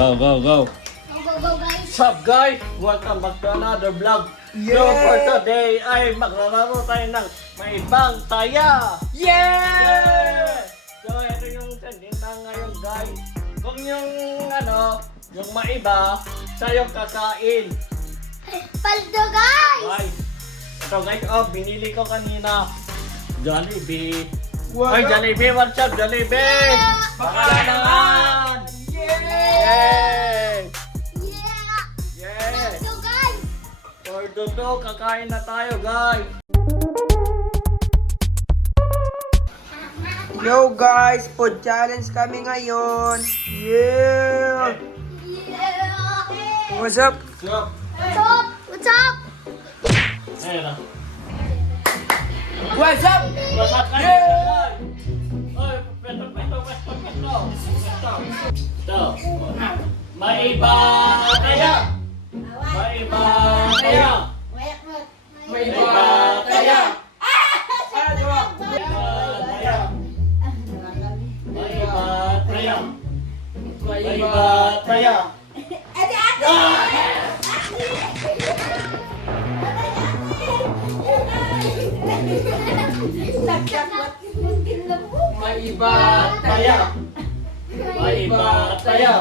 Go, go, go. Go, guys. What's up, guys? Welcome back to another vlog. So, for today ay maglalaro tayo ng may ibang taya. Yeah! So, ito yung sandita ngayon, guys. Kung yung yung maiba, siya yung kakain. Paldo, guys. Guys, ito guys, binili ko kanina. Jollibee. Ay, Jollibee, what's up, Jollibee? Yeah! Baka naman! Yay! Yeah. Yay! Paldo, guys. For Dodo, kakain na tayo, guys. Yo guys, food challenge kami ngayon. Yeah! Yeah. What's up? So, What's up? What's up? ayun na. What's up? What's up, guys? Yeah! Oy, peto. Ito. Maiba tayo. Maiba tayo. Maiba tayo. Maiba tayo. Maiba tayo. Maiba tayo. Maiba tayo.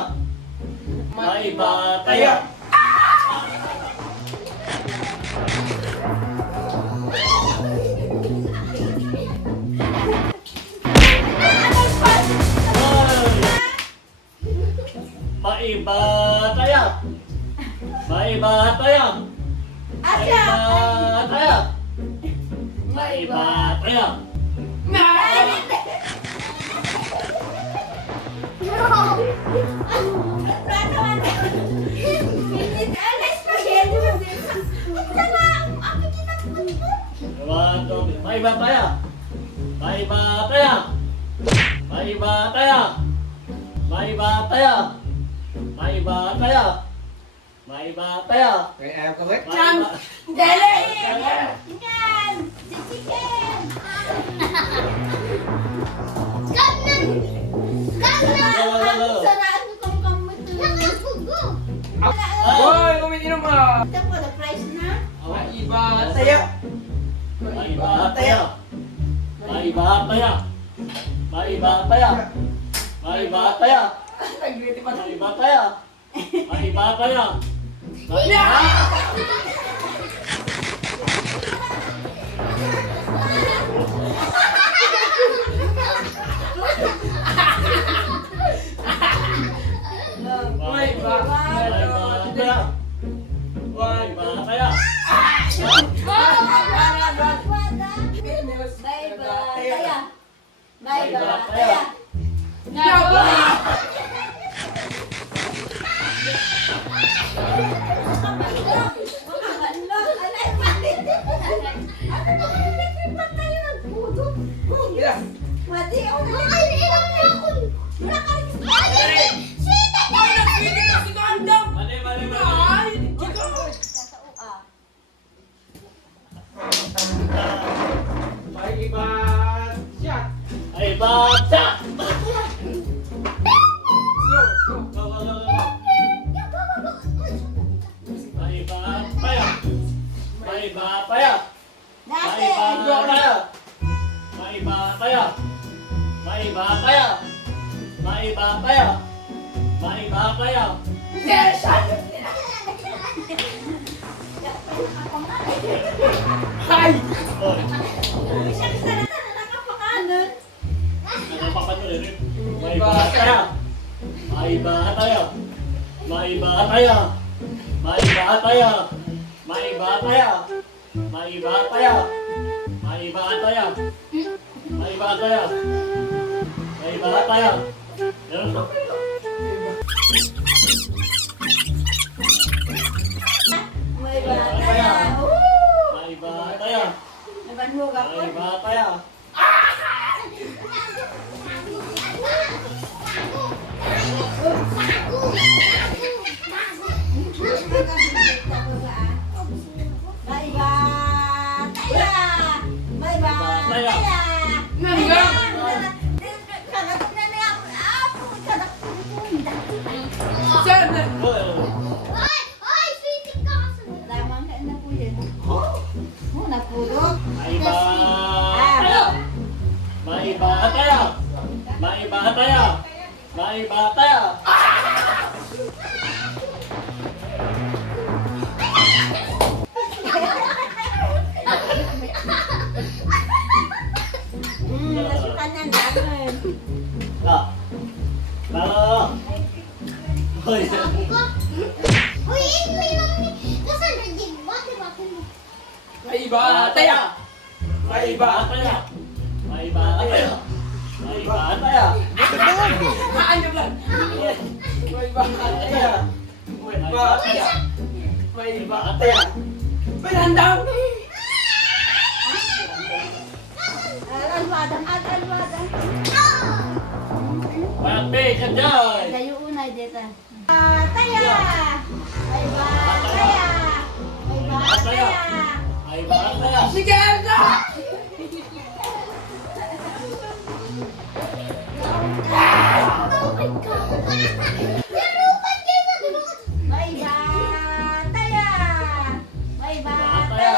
Maiba tayo. Maiba tayo. Maiba tayo. Maiba tayo. Maiba tayo. Maiba tayo. Maiba tayo. Maiba tayo. Maiba tayo. Maiba tayo. Maiba tayo. May ayaw ka ba? Hoy, kumiinom ka! Maiba tayo! Maiba tayo. Maiba tayo. Maiba tayo. Maiba tayo. Maiba tayo. Maiba tayo. Maiba tayo. Maiba tayo. Maiba tayo. Maiba siya! Maiba tayo. Maiba tayo. Maiba tayo. Maiba tayo. Maiba tayo. Maiba tayo. Maiba tayo. Maiba tayo. Hay! Oy, napapanood rin. Maiba tayo. Maiba tayo. Maiba tayo. Maiba tayo. Maiba tayo. Maiba tayo. Maiba tayo. Maiba tayo. Maiba tayo. Meron to. Maiba tayo. Maiba tayo. Bye-bye. May bata. Nasukan yan, dami. Ah. Ah. Hoy. Uy, uy, mami. Nasaan na din? Bate mo. May bata ya. May bata ya. May bata ya. May bata ya. Haan ka lang. May bata ya. May bata ya. May bata ya. May handang. Alwadang, alwadang. Bate ka dyan. Dayo unay dito. Taya! May bataya! May bataya! May bata ya. Sige, Elsa! Oh my God! Larukan kayo na doon! May bataya! May bataya!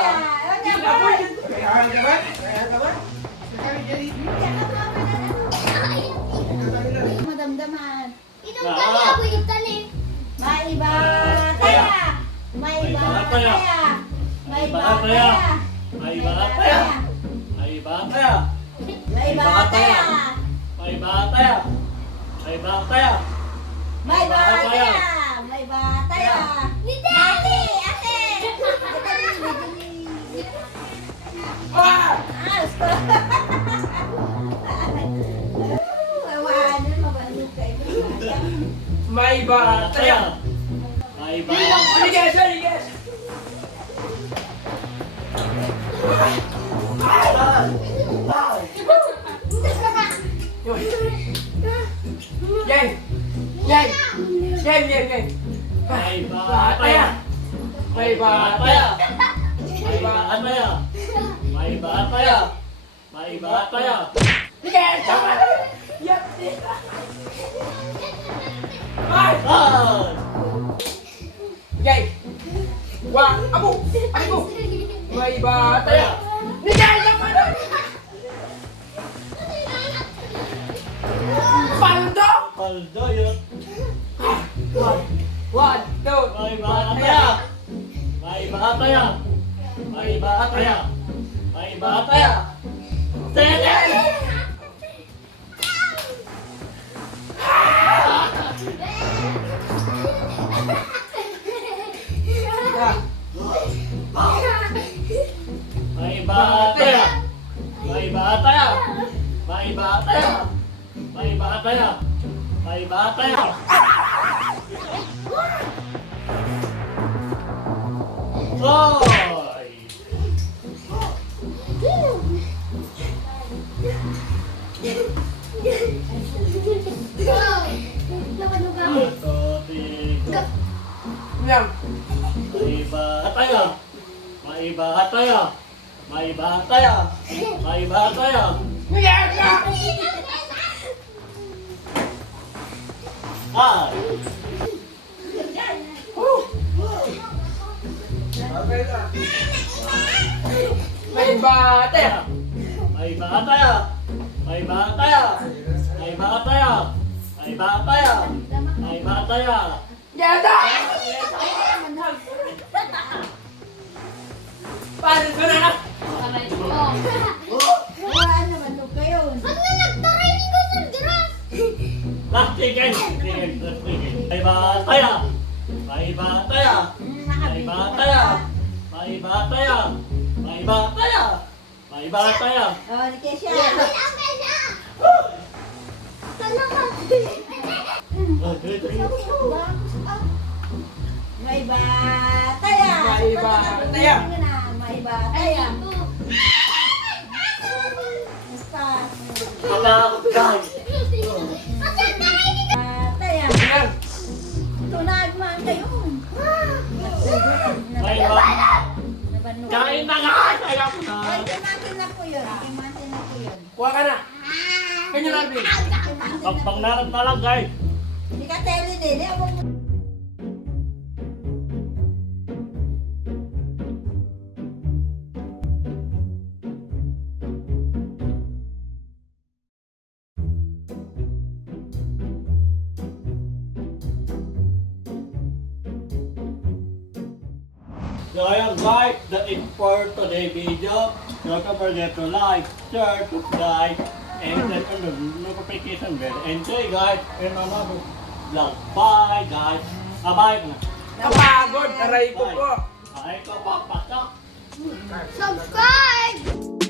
Ano yan ba? Kaya ka ba? Kaya ka ba? Madamdaman. Itong tali ako yung tali. May bataya! May bataya! May bataya! May bata ya. May bata ya. May bataya! May bata ya. May bata ya. May bataya! May bataya! Ni Daddy! Ate! Ah! Gusto! Wawanan, mabalo kayo. May bata ya. May bata. Sige, sige. Yang! Yang! Yang, yang, yang! May Bata ya! May bata ya! May bata ya. May bata ya. May bata ya. Sige, sama! Yap! Ay! Ah! Yang! Wah! Abu! Abu! May bata ya! Sige, sama! Paldo! Paldo yun. One, two, May bata ya. May bata ya. May bata ya. May bata ya. Tete! May bata ya. May bata ya. May bata ya. May bata ya. May bata ya. Hoy! Ito, tigo. Yang! May bata ya. May bata ya. May bata ya. May bata ya. Yang! Ay! Okay na. May bata ya! May bata ya. May bata ya. May bata ya. May bata ya. May bata ya. Yata! Paano ka na? Wawaan naman ito kayo. Pag na nagtariming ko sa grass! Plastikin. Plastikin. May bata ya. May bata ya. May bata ya. May bata ya. May bata ya. May bata ya. Oh, di kayo siya. Kailangan na! Kailangan! May bataya! May bataya. May bataya! Basta. Malakot guys. Bataya! Yang! Tunag man kayo. May bata. Nabanok. Kain na nga. Kaya ko na. Ay, kumatin na po yun. Kumatin na po yun. Kuha ka na! Kanya na, Bill. Kumatin na. Pag narap na lang guys. Hindi ka tele din. Eh, So ayan guys, that is for today's video. Don't forget to like, share, subscribe, and then on the notification bell. Enjoy guys in another vlog. Bye guys. Bye na. Napagod, aray ko po. Ay ko pa patak. Subscribe!